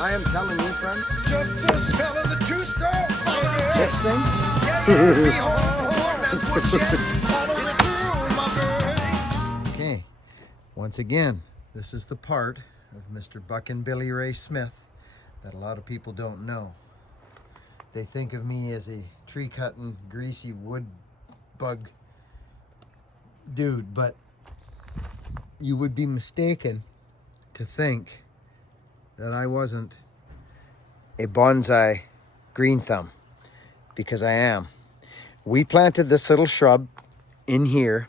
I am telling you, friends. Just the smell of the two-stroke. This thing. Okay, once again, this is the part of Mr. Buck and Billy Ray Smith that a lot of people don't know. They think of me as a tree-cutting, greasy wood bug dude, but you would be mistaken to think that I wasn't a bonsai green thumb, because I am. We planted this little shrub in here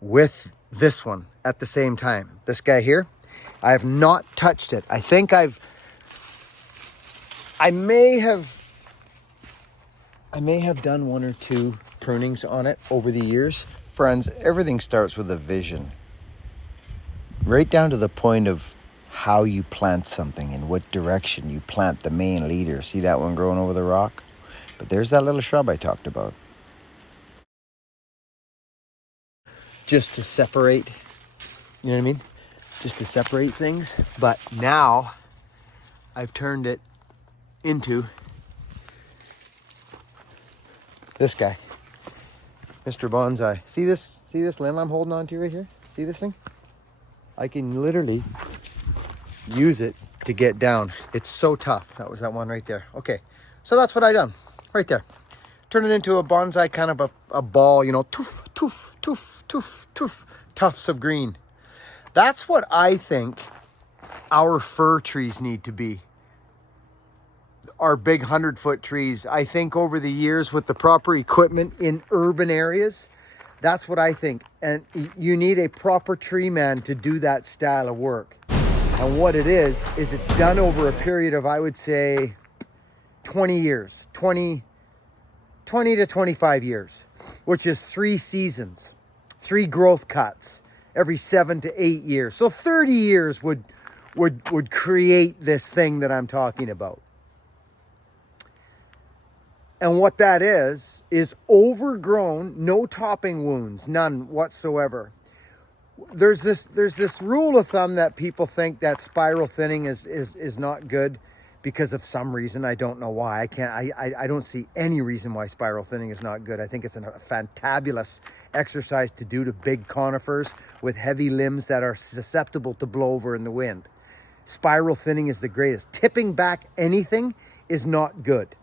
with this one at the same time. This guy here, I have not touched it. I think I may have done one or two prunings on it over the years. Friends, everything starts with a vision. Right down to the point of how you plant something and what direction you plant the main leader. See that one growing over the rock? But there's that little shrub I talked about. Just to separate, you know what I mean? Just to separate things. But now I've turned it into this guy, Mr. Bonsai. See this limb I'm holding on to right here? See this thing? I can literally use it to get down. It's so tough. That was that one right there. Okay, so that's what I done right there. Turn it into a bonsai, kind of a ball, you know, toof, toof, toof, toof, toof, tufts of green. That's what I think our fir trees need to be. Our big 100-foot trees. I think over the years with the proper equipment in urban areas, that's what I think. And you need a proper tree man to do that style of work. And what it is it's done over a period of, I would say, 20 years, 20 to 25 years, which is 3 seasons, 3 growth cuts every 7 to 8 years. So 30 years would create this thing that I'm talking about. And what that is overgrown, no topping wounds, none whatsoever. There's this rule of thumb that people think that spiral thinning is not good because of some reason. I don't know why. I don't see any reason why spiral thinning is not good. I think it's a fantabulous exercise to do to big conifers with heavy limbs that are susceptible to blow over in the wind. Spiral thinning is the greatest. Tipping back anything is not good.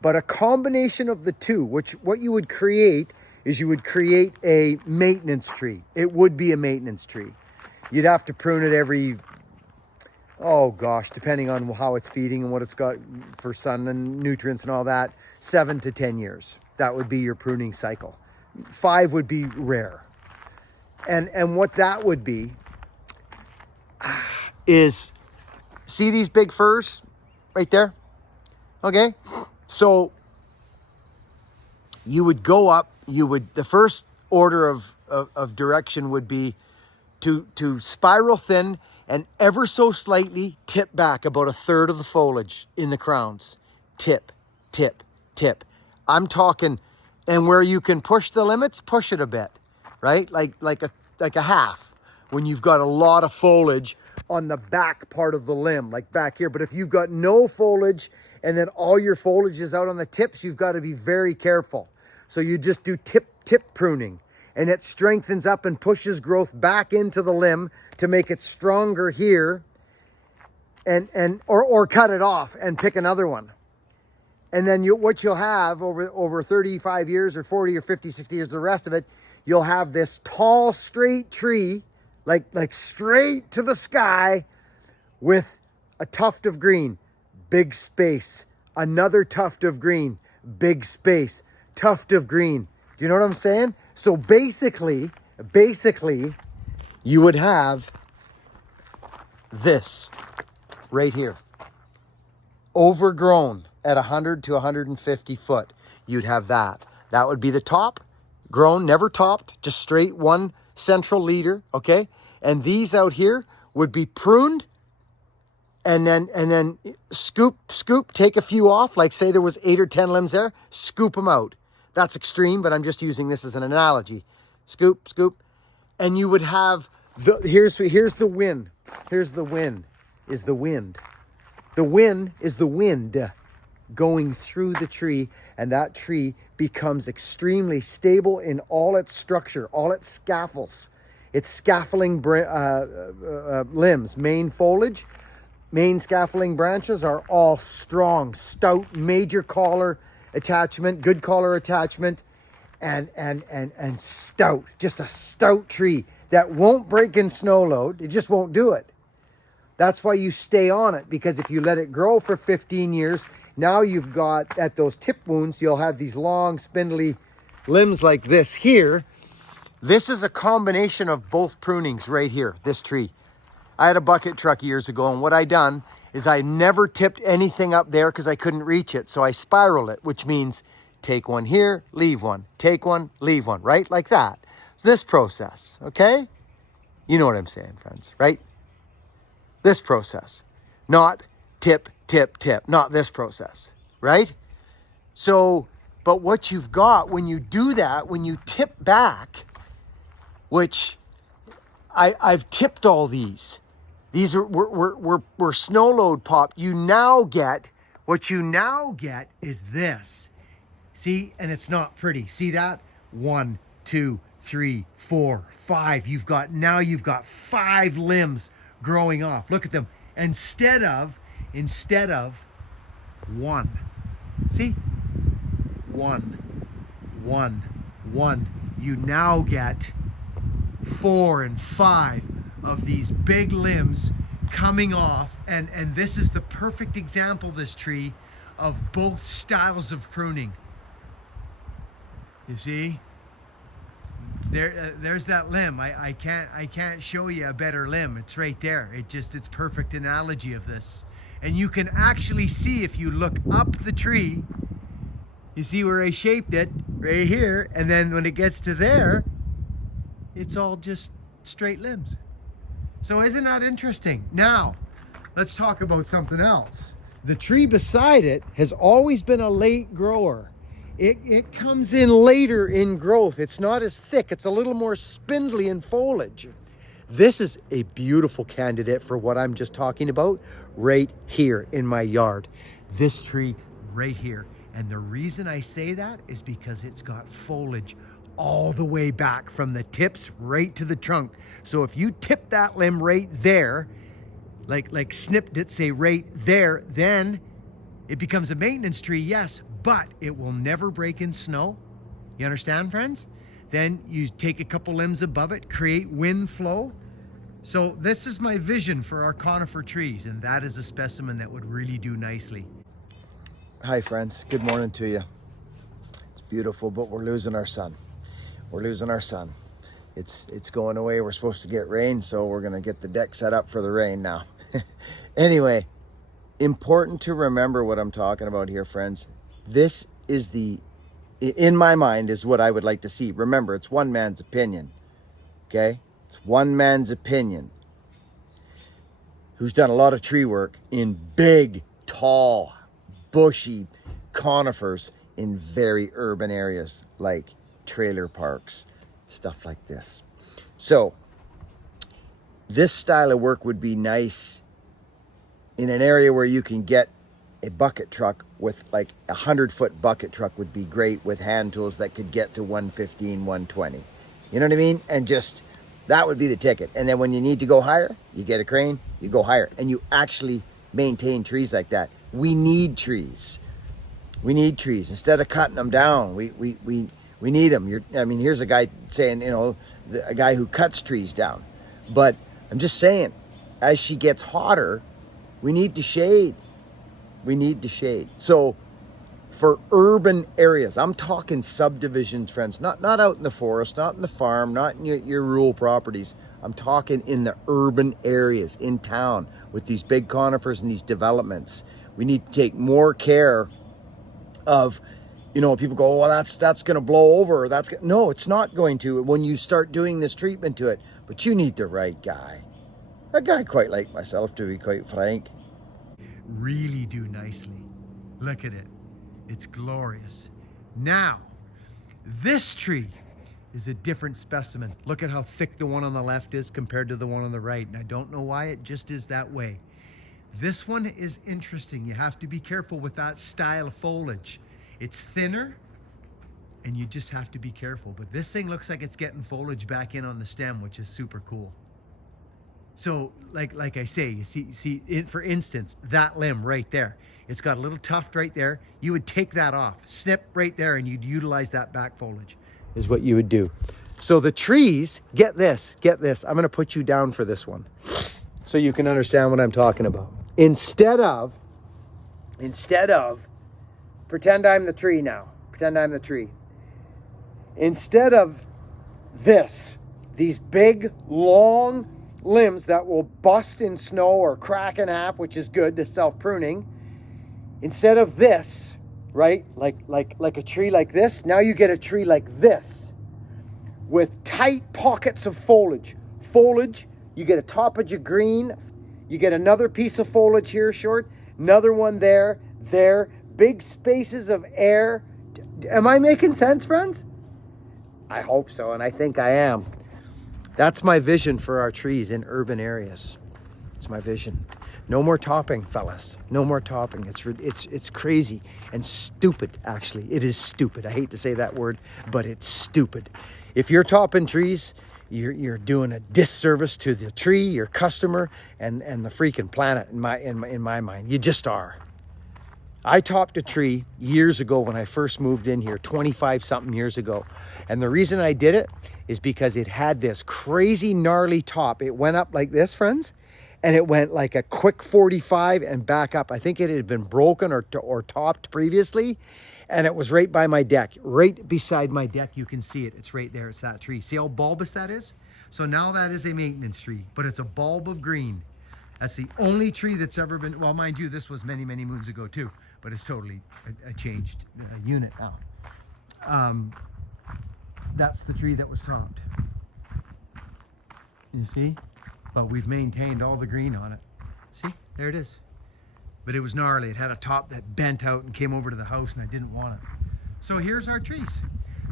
But a combination of the two, what you would create is you would create a maintenance tree. It would be a maintenance tree. You'd have to prune it every, oh gosh, depending on how it's feeding and what it's got for sun and nutrients and all that, 7 to 10 years. That would be your pruning cycle. 5 would be rare. And what that would be is, see these big firs right there? Okay, so you would go up, the first order of direction would be to spiral thin and ever so slightly tip back about 1/3 of the foliage in the crowns. Tip, tip, tip. I'm talking, and where you can push the limits, push it a bit, right? Like a half when you've got a lot of foliage on the back part of the limb, like back here. But if you've got no foliage and then all your foliage is out on the tips, you've got to be very careful. So you just do tip pruning, and it strengthens up and pushes growth back into the limb to make it stronger here, or cut it off and pick another one. And then what you'll have over 35 years or 40 or 50, 60 years, the rest of it, you'll have this tall, straight tree, like straight to the sky with a tuft of green, big space, another tuft of green, big space, tuft of green. Do you know what I'm saying? So basically, you would have this right here, overgrown at 100 to 150 foot. You'd have that. That would be the top, grown, never topped, just straight one central leader, okay? And these out here would be pruned and then scoop, take a few off. Like say there was 8 or 10 limbs there, scoop them out. That's extreme, but I'm just using this as an analogy. Scoop, and you would have here's the win. Here's the win. is the wind. The wind is the wind going through the tree, and that tree becomes extremely stable in all its structure, all its scaffolds, its scaffolding limbs, main foliage, main scaffolding branches are all strong, stout, major collar attachment, good collar attachment, and stout, just a stout tree that won't break in snow load. It just won't do it. That's why you stay on it, because if you let it grow for 15 years, now you've got, at those tip wounds, you'll have these long, spindly limbs like this here. This is a combination of both prunings right here, this tree. I had a bucket truck years ago, and what I done is I never tipped anything up there because I couldn't reach it. So I spiral it, which means take one here, leave one, take one, leave one, right? Like that. It's this process, okay? You know what I'm saying, friends, right? This process, not tip, tip, tip, not this process, right? So, but what you've got when you do that, when you tip back, which I've tipped all these. These are we're snow load pop. You now get, what you now get is this. See, and it's not pretty. See that? 1, 2, 3, 4, 5. You've got 5 limbs growing off. Look at them. Instead of 1. See? 1, 1, 1. You now get 4 and 5 of these big limbs coming off, and this is the perfect example, this tree, of both styles of pruning. You see, there's that limb. I can't show you a better limb. It's right there. It's perfect analogy of this. And you can actually see, if you look up the tree, you see where I shaped it right here, and then when it gets to there, it's all just straight limbs. So isn't that interesting? Now, let's talk about something else. The tree beside it has always been a late grower. It comes in later in growth. It's not as thick. It's a little more spindly in foliage. This is a beautiful candidate for what I'm just talking about right here in my yard. This tree right here. And the reason I say that is because it's got foliage all the way back from the tips right to the trunk. So if you tip that limb right there, like snipped it, say right there, then it becomes a maintenance tree, yes, but it will never break in snow. You understand, friends? Then you take a couple limbs above it, create wind flow. So this is my vision for our conifer trees, and that is a specimen that would really do nicely. Hi friends, good morning to you. It's beautiful, but we're losing our sun. We're losing our sun. It's going away. We're supposed to get rain, so we're gonna get the deck set up for the rain now. Anyway, important to remember what I'm talking about here, friends. This is in my mind, is what I would like to see. Remember, it's one man's opinion, okay? It's one man's opinion who's done a lot of tree work in big, tall, bushy conifers in very urban areas like trailer parks, stuff like this. So this style of work would be nice in an area where you can get a bucket truck with, like, 100-foot bucket truck would be great with hand tools that could get to 115, 120. You know what I mean? And just, that would be the ticket. And then when you need to go higher, you get a crane, you go higher, and you actually maintain trees like that. We need trees. We need trees. Instead of cutting them down, we need them. Here's a guy saying, a guy who cuts trees down. But I'm just saying, as she gets hotter, we need to shade. We need to shade. So for urban areas, I'm talking subdivisions, friends, not out in the forest, not in the farm, not in your rural properties. I'm talking in the urban areas, in town, with these big conifers and these developments. We need to take more care of, people go, well, that's going to blow over. No, it's not going to when you start doing this treatment to it. But you need the right guy. A guy quite like myself, to be quite frank. Really do nicely. Look at it. It's glorious. Now, this tree is a different specimen. Look at how thick the one on the left is compared to the one on the right. And I don't know why, it just is that way. This one is interesting. You have to be careful with that style of foliage. It's thinner and you just have to be careful. But this thing looks like it's getting foliage back in on the stem, which is super cool. So like I say, you see it, for instance, that limb right there, it's got a little tuft right there. You would take that off, snip right there, and you'd utilize that back foliage is what you would do. So the trees, get this. I'm gonna put you down for this one so you can understand what I'm talking about. Instead of, pretend I'm the tree now. Pretend I'm the tree. Instead of these big, long limbs that will bust in snow or crack in half, which is good to self-pruning. Instead of this, right, like a tree like this, now you get a tree like this with tight pockets of foliage. You get a topage of green, you get another piece of foliage here short, another one there, big spaces of air. Am I making sense, friends? I hope so, and I think I am. That's my vision for our trees in urban areas. It's my vision. No more topping, fellas. No more topping. It's crazy and stupid, actually. It is stupid. I hate to say that word, but it's stupid. If you're topping trees, you're doing a disservice to the tree, your customer, and the freaking planet in my mind. You just are. I topped a tree years ago when I first moved in here, 25 something years ago. And the reason I did it is because it had this crazy gnarly top. It went up like this, friends, and it went like a quick 45 and back up. I think it had been broken or topped previously, and it was right by my deck, right beside my deck. You can see it. It's right there. It's that tree. See how bulbous that is? So now that is a maintenance tree, but it's a bulb of green. That's the only tree that's ever been, well, mind you, this was many, many moons ago too, but it's totally a changed unit now. That's the tree that was topped. You see? But we've maintained all the green on it. See? There it is. But it was gnarly. It had a top that bent out and came over to the house, and I didn't want it. So here's our trees.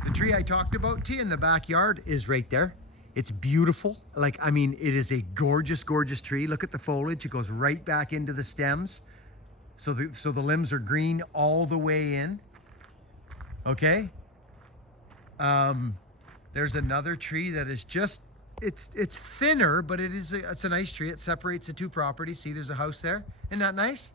The tree I talked about to you in the backyard is right there. It's beautiful. Like, I mean, it is a gorgeous, gorgeous tree. Look at the foliage. It goes right back into the stems. So the limbs are green all the way in. Okay? There's another tree that is just, it's thinner, but it's a nice tree. It separates the two properties. See, there's a house there. Isn't that nice?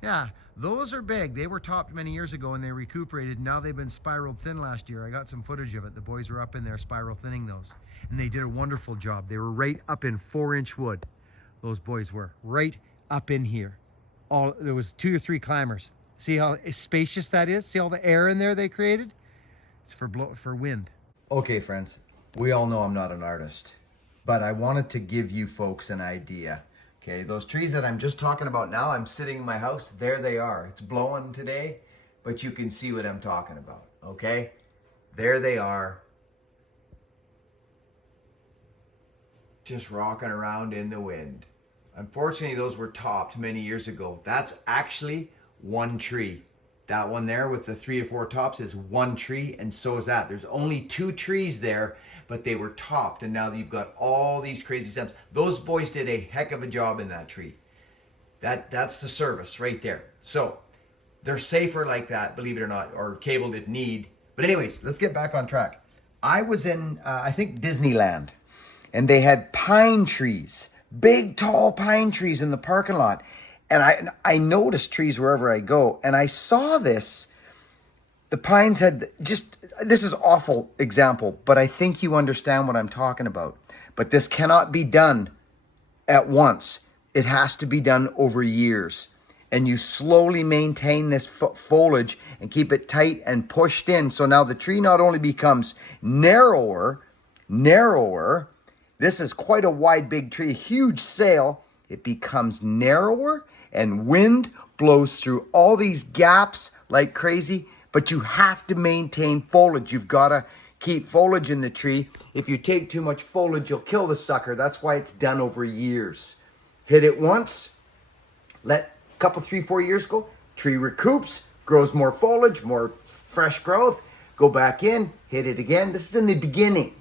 Yeah, those are big. They were topped many years ago and they recuperated. Now they've been spiraled thin last year. I got some footage of it. The boys were up in there spiral thinning those, and they did a wonderful job. They were right up in 4-inch wood. Those boys were right up in here. There was 2 or 3 climbers. See how spacious that is? See all the air in there they created? It's for wind. Okay, friends, we all know I'm not an artist, but I wanted to give you folks an idea. Okay, those trees that I'm just talking about now, I'm sitting in my house, there they are. It's blowing today, but you can see what I'm talking about, okay? There they are, just rocking around in the wind. Unfortunately, those were topped many years ago. That's actually one tree. That one there with the 3 or 4 tops is one tree, and so is that. There's only 2 trees there, but they were topped, and now you've got all these crazy stems. Those boys did a heck of a job in that tree. That's the service right there. So they're safer like that, believe it or not, or cabled if need. But anyways, let's get back on track. I was in, I think, Disneyland, and they had pine trees, big, tall pine trees in the parking lot. And I noticed trees wherever I go, and I saw this. The pines had just, this is awful example, but I think you understand what I'm talking about. But this cannot be done at once. It has to be done over years. And you slowly maintain this foliage and keep it tight and pushed in. So now the tree not only becomes narrower, this is quite a wide, big tree, a huge sail. It becomes narrower, and wind blows through all these gaps like crazy, but you have to maintain foliage. You've got to keep foliage in the tree. If you take too much foliage, you'll kill the sucker. That's why it's done over years. Hit it once, let a couple, 3, 4 years go, tree recoups, grows more foliage, more fresh growth, go back in, hit it again. This is in the beginning.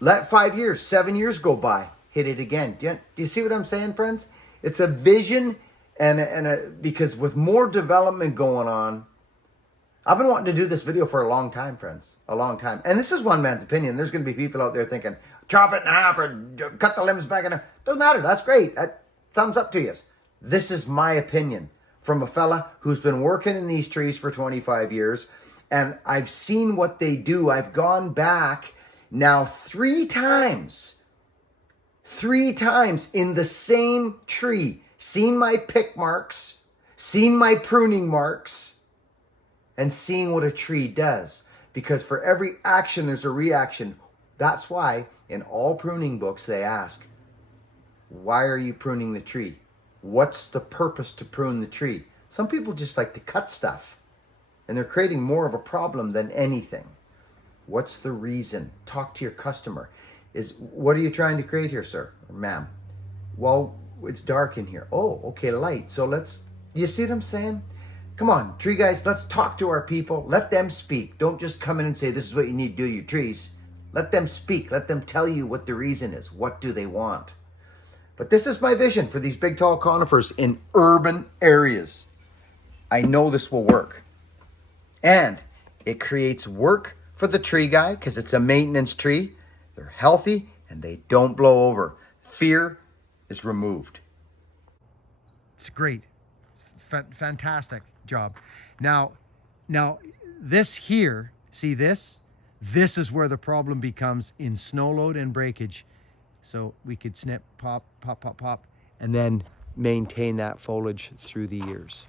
Let 5 years, 7 years go by, hit it again. Do you see what I'm saying, friends? It's a vision because with more development going on, I've been wanting to do this video for a long time, friends. A long time. And this is one man's opinion. There's going to be people out there thinking, chop it in half or cut the limbs back in half. Doesn't matter. That's great. Thumbs up to you. This is my opinion from a fella who's been working in these trees for 25 years. And I've seen what they do. I've gone back now 3 times. 3 times in the same tree. Seen my pick marks. Seen my pruning marks. And seeing what a tree does. Because for every action, there's a reaction. That's why in all pruning books, they ask, why are you pruning the tree? What's the purpose to prune the tree? Some people just like to cut stuff. And they're creating more of a problem than anything. What's the reason? Talk to your customer. What are you trying to create here, sir or ma'am? Well, it's dark in here. Oh, okay, light. So you see what I'm saying? Come on, tree guys, let's talk to our people. Let them speak. Don't just come in and say, this is what you need to do your trees. Let them speak. Let them tell you what the reason is. What do they want? But this is my vision for these big, tall conifers in urban areas. I know this will work. And it creates work for the tree guy because it's a maintenance tree. They're healthy and they don't blow over. Fear is removed. It's great. Fantastic job. Now this here, see this? This is where the problem becomes in snow load and breakage. So we could snip, pop, pop, pop, pop, and then maintain that foliage through the years.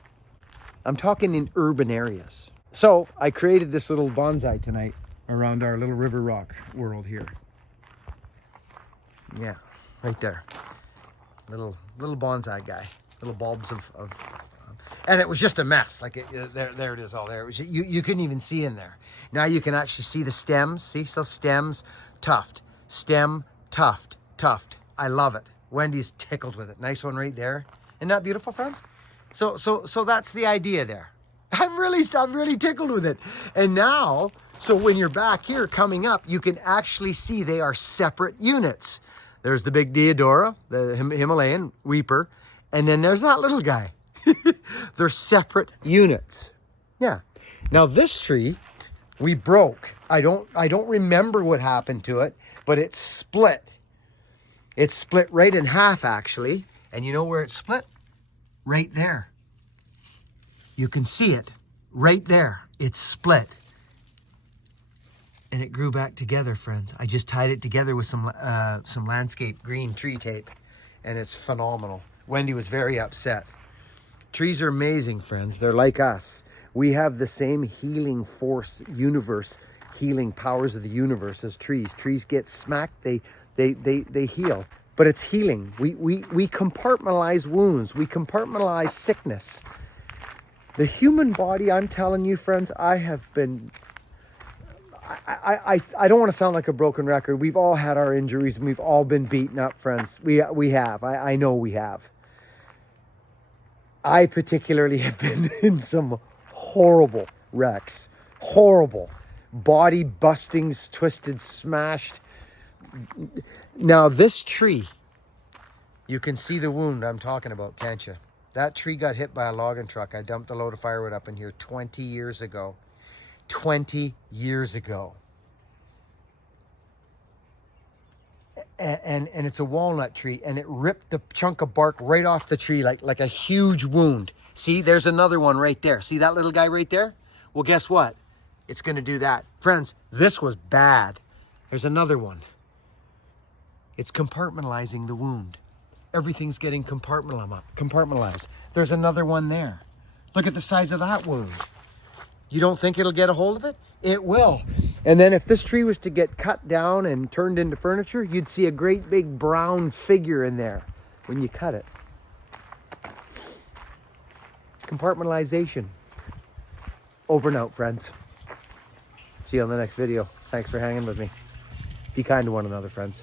I'm talking in urban areas. So I created this little bonsai tonight around our little river rock world here. Yeah, right there. Little bonsai guy. Little bulbs of and it was just a mess. Like there it is all there. It was, you couldn't even see in there. Now you can actually see the stems. See, still stems, tuft, stem, tuft, tuft. I love it. Wendy's tickled with it. Nice one right there. Isn't that beautiful, friends? So that's the idea there. I'm really tickled with it. And now, so when you're back here coming up, you can actually see they are separate units. There's the big Deodora, the Himalayan weeper, and then there's that little guy. They're separate units. Yeah. Now this tree we broke. I don't remember what happened to it, but it split. It split right in half actually. And you know where it split? Right there. You can see it right there. It's split. And it grew back together, friends. I just tied it together with some landscape green tree tape, and it's phenomenal. Wendy was very upset. Trees are amazing, friends. They're like us. We have the same healing force, universe, healing powers of the universe as trees. Trees get smacked, they heal. But it's healing. We compartmentalize wounds. We compartmentalize sickness. The human body, I'm telling you, friends, I don't want to sound like a broken record. We've all had our injuries and we've all been beaten up, friends. We have. I know we have. I particularly have been in some horrible wrecks. Horrible. Body bustings, twisted, smashed. Now this tree, you can see the wound I'm talking about, can't you? That tree got hit by a logging truck. I dumped a load of firewood up in here 20 years ago. 20 years ago. And it's a walnut tree, and it ripped the chunk of bark right off the tree like a huge wound. See, there's another one right there. See that little guy right there? Well, guess what? It's going to do that. Friends, this was bad. There's another one. It's compartmentalizing the wound. Everything's getting compartmentalized. There's another one there. Look at the size of that wound. You don't think it'll get a hold of it? It will. And then if this tree was to get cut down and turned into furniture, you'd see a great big brown figure in there when you cut it. Compartmentalization. Over and out, friends. See you on the next video. Thanks for hanging with me. Be kind to one another, friends.